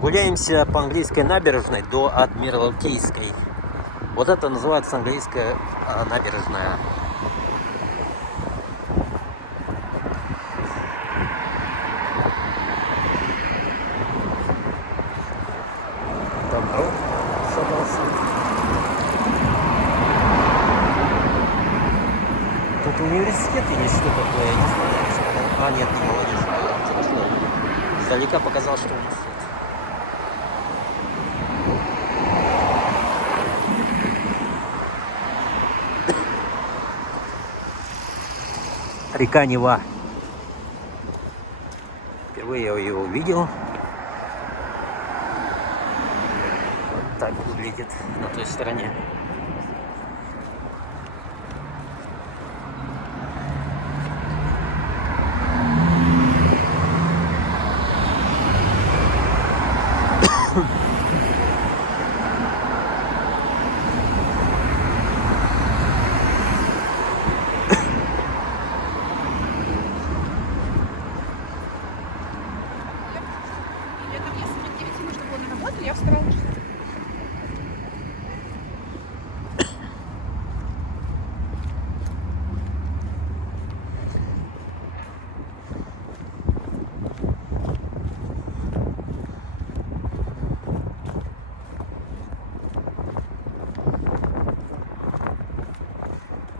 Прогуляемся по английской набережной до Адмиралтейской. Вот это называется английская набережная. Там народ собрался. Тут университет или что такое, я не знаю. А, нет, не молодежь. Издалека показалось, что университет. Река Нева. Впервые я ее увидел. Вот так выглядит на той стороне. Я встала.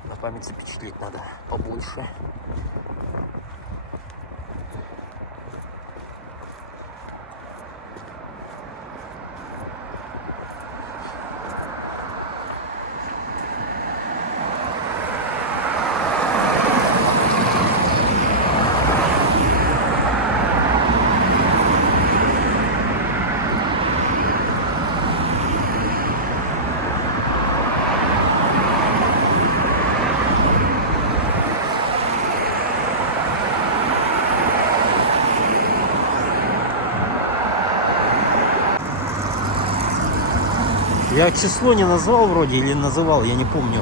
На память запечатлеть надо побольше. Я число не назвал вроде, или называл, я не помню.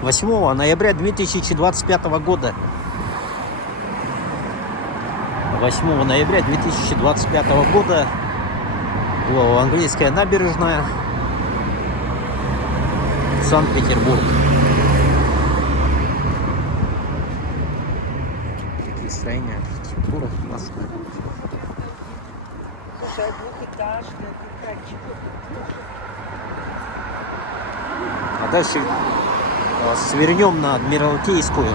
8 ноября 2025 года. 8 ноября 2025 года английская набережная, Санкт-Петербург. Такие строения, архитектура классная. Слушай, двухэтажная, А дальше свернем на Адмиралтейскую.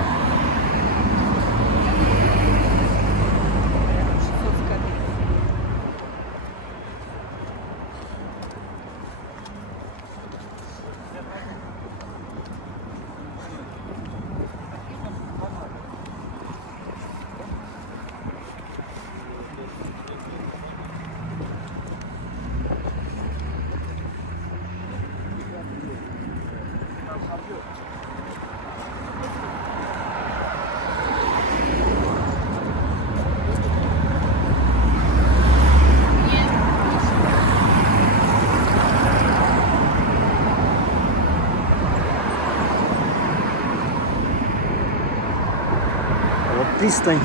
Вот пристань.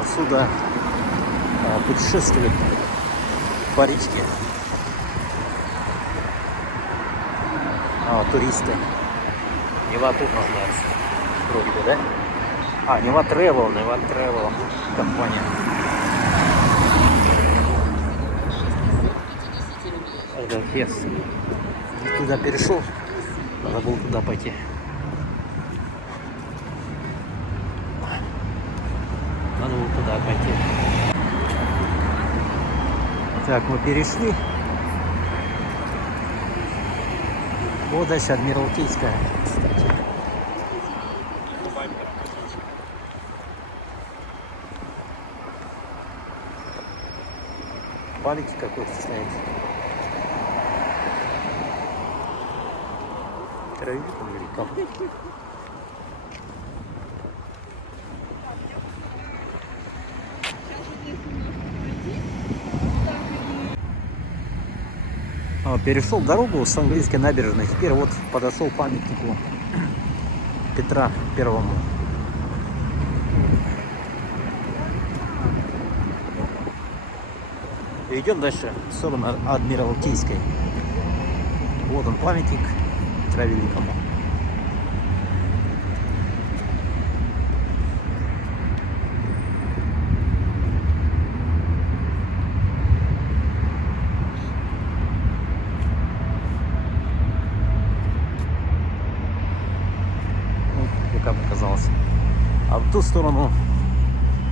Отсюда путешествуют по речке. Туристы. Нева тут называется. Вроде бы, да? Нева Travel, компания. Yes. Туда перешел. Надо было туда пойти. Надо было туда пойти. Так, мы перешли. Вот дальше Адмиралтейская, кстати. Палики какой-то стоит. Травик или как? Перешел дорогу с английской набережной. Теперь вот подошел к памятнику Петра Первому. идем дальше в сторону Адмиралтейской. Вот он, памятник Петра Великому. Река показалась. А в ту сторону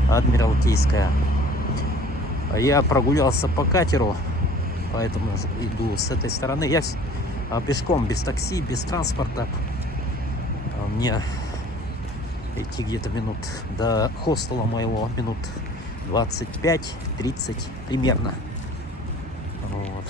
Адмиралтейская. Я прогулялся по катеру, поэтому иду с этой стороны. Я пешком, без такси, без транспорта. Мне идти где-то минут до хостела моего, минут 25-30 примерно. Вот.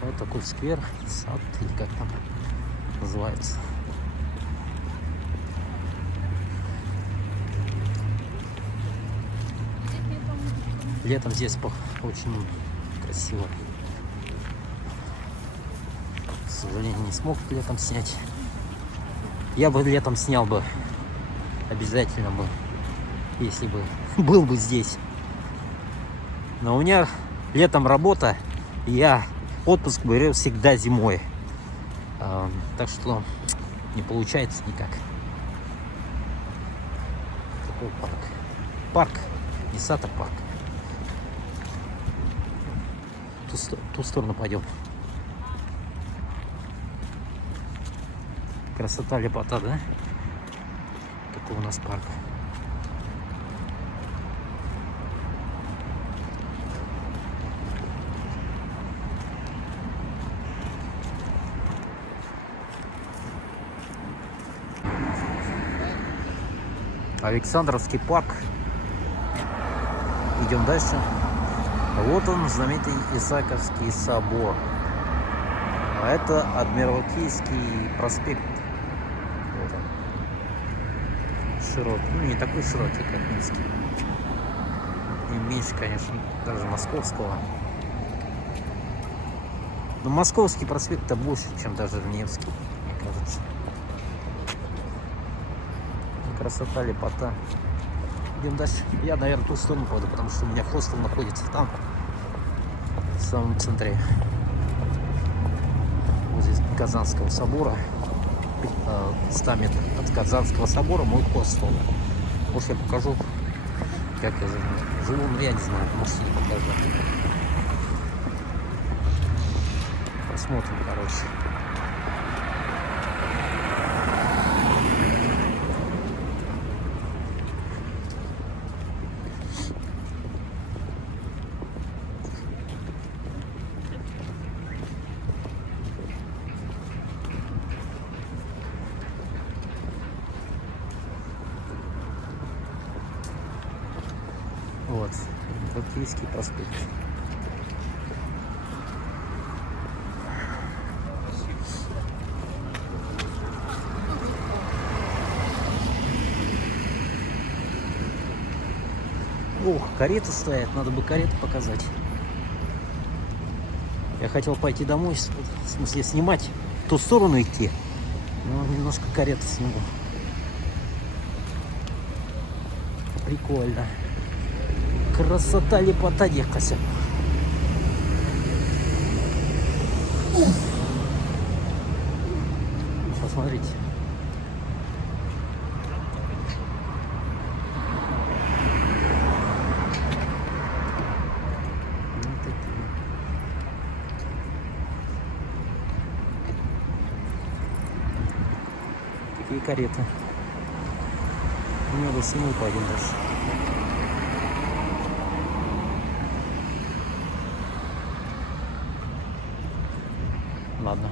Вот такой сквер, сад, или как там называется. Летом здесь очень красиво. К сожалению, не смог летом снять. Я бы летом снял бы, обязательно бы, если бы был бы здесь. Но у меня летом работа, я отпуск беру всегда зимой. Так что не получается никак. Какой парк? Парк, не сад, а парк. Ту сторону пойдем. Красота, лепота, да? Какой у нас парк. Александровский парк. Идем дальше. Вот он, знаменитый Исааковский собор. А это Адмиралтейский проспект. Вот он. Широкий. Ну, не такой широкий, как Минский. И меньше, конечно, даже Московского. Но Московский проспект-то больше, чем даже Невский, мне кажется. Красота, лепота. Идем дальше. Я, наверное, в ту сторону пойду, потому что у меня хостел находится там, в самом центре, возле Казанского собора. 100 метров от Казанского собора мой хостел. Может, я покажу, как я живу, но я не знаю, может, не покажу. Посмотрим, короче. Вот, Адмиралтейский проспект. Ох, кареты стоят, надо бы карету показать. Я хотел пойти домой, в смысле снимать, в ту сторону идти, но немножко карету сниму. Прикольно. Красота, лепота, дехася. Посмотрите. Вот такие. Такие кареты. Надо сниму, пойдем дальше. Ладно.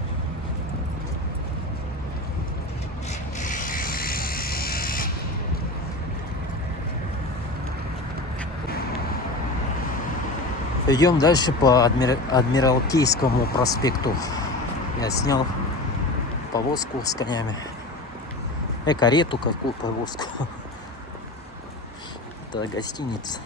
Идем дальше по Адмиралтейскому проспекту. Я снял повозку с конями. Карету, какую повозку. Это гостиница.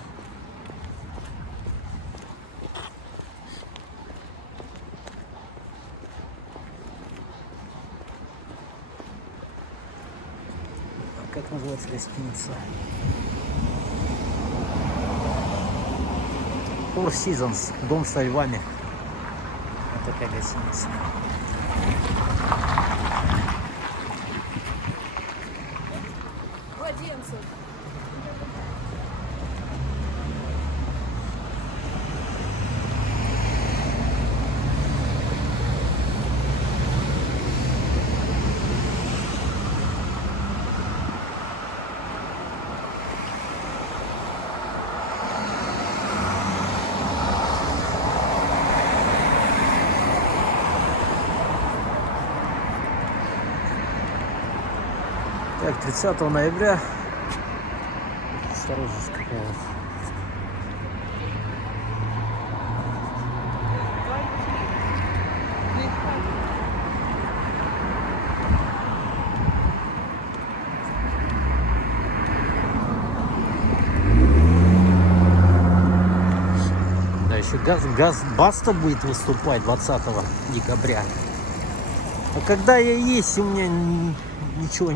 как называется гостиница. Four Seasons, дом со львами. Вот такая гостиница. Младенцев. Так, 30 ноября. Осторожность какая. Да, еще Баста будет выступать 20 декабря. А когда я есть, у меня ничего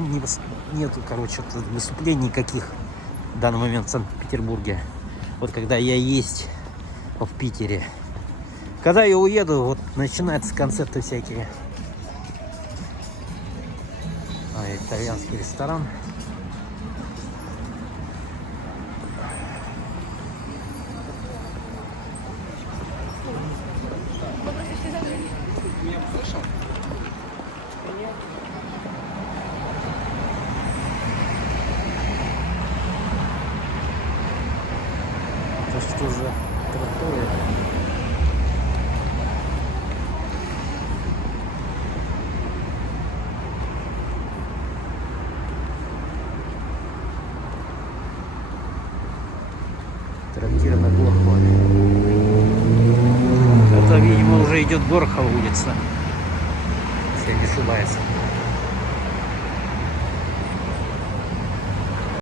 нету, короче, выступлений никаких в данный момент в Санкт-Петербурге. Вот когда я есть в Питере. Когда я уеду, вот начинаются концерты всякие. Итальянский ресторан. Это что за тротория? Трактир на Горхове. Это, видимо, уже идет Горхова улица, если я не ошибаюсь.